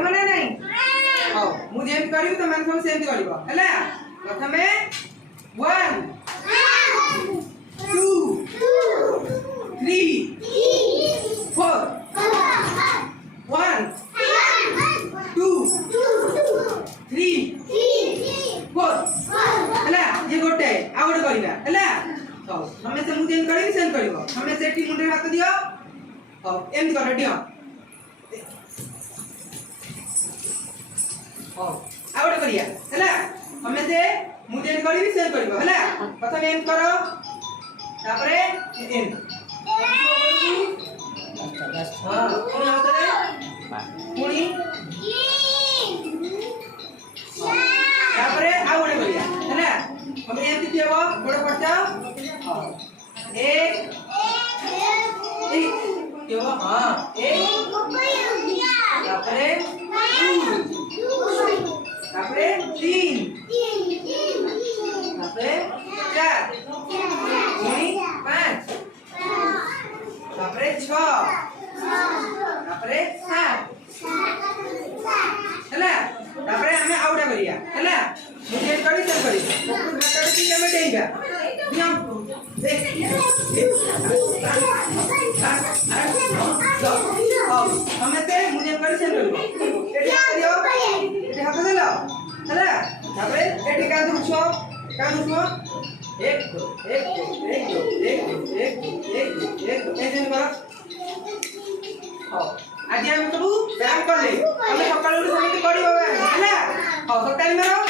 करबो ना नहीं हां मु जेम करियो तो मन सब सेम करबो हला प्रथमे 1 2 3 4 1 2 3 4 हला ये गोटे आ गोटे करबा हला हां हमें से मु जेम करियो सेम करबो हमें से टी मुंडे हाथ दियो हां एम कर दियो हां आ गोटे करिया हला हमें से मु जेम करियो सेम करबो हला प्रथम एम करो तापरे एम हां कोन होता है पुणी तापरे आ गोटे करिया हला हमें एम किती हो गोटे पड़ता हां एक क्यों हां एक तापरे 2 तापरे 3 तापरे 4 पुणी 5 तापरे 6 तापरे 7 हला तापरे हमें आउटा करिया हला मुझे करी सब करी करी की हमें देगा नियम हमें ते मुझे करी सब करियो एटी करियो एटी हाथ देलो हला तापरे एटी का दुछो एक ऐसे करो हां आज हम सब व्यायाम कर ले हमें सकाळ उठ समिति करी बाबा हला हां सब टाइम में रहो